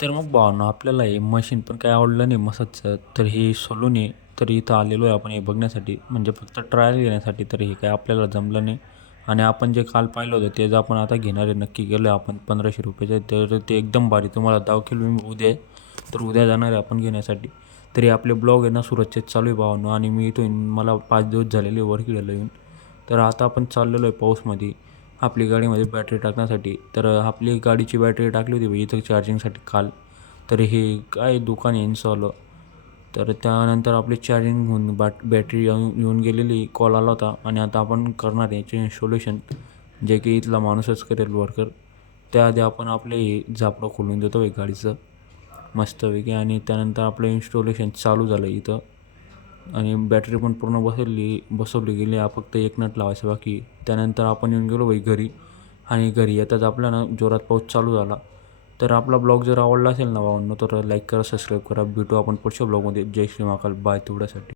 तर मग भावांनो आपल्याला हे मशीन पण काही आवडलं नाही मसाजचं. तर हे सलून आहे. तर इथं आलेलो आहे आपण हे बघण्यासाठी, म्हणजे फक्त ट्रायल घेण्यासाठी. तर हे काय आपल्याला जमलं नाही आणि आपण जे काल पाहिलं होतं तेच आपण आता घेणार आहे. नक्की गेलो आहे आपण 1500 रुपयाचं. तर ते एकदम भारी तुम्हाला दाखवेल मी उद्या. तर उद्या जाणार आहे आपण घेण्यासाठी. तरी आपले ब्लॉग आहे ना सुरतचेच चालू आहे भावांनो, आणि मी इथून मला 5 दिवस झालेले वरखेडला येऊन. तर आता आपण चाललेलो आहे पाऊसमध्ये आपली गाडीमध्ये बॅटरी टाकण्यासाठी. तर आपली गाडीची बॅटरी टाकली होती भाई इथं चार्जिंगसाठी काल. तर हे काय दुकान आहे इन्स्टॉल. तर त्यानंतर आपली चार्जिंग होऊन बॅटरी येऊन गेलेली कॉल आला होता, आणि आता आपण करणार आहे याचे इन्स्टॉलेशन, जे की इथला माणूसच करेल वर्कर. त्याआधी आपण आपले हे झापडं खोलून देतो आहे गाडीचं मस्तपैकी, आणि त्यानंतर आपलं इन्स्टॉलेशन चालू झालं इथं. आणि बॅटरी पण पूर्ण बसवली गेली. फक्त एक नट लावायचं बाकी. त्यानंतर आपण येऊन गेलो बाई घरी, आणि घरी येताच आपला ना जोरात पाऊस चालू झाला. तर आपला ब्लॉग जर आवडला असेल ना भावांनो तर लाईक करा, सबस्क्राईब करा. भेटू आपण पुढच्या ब्लॉगमध्ये. जय श्री महाकाल. बाय तेवढ्यासाठी.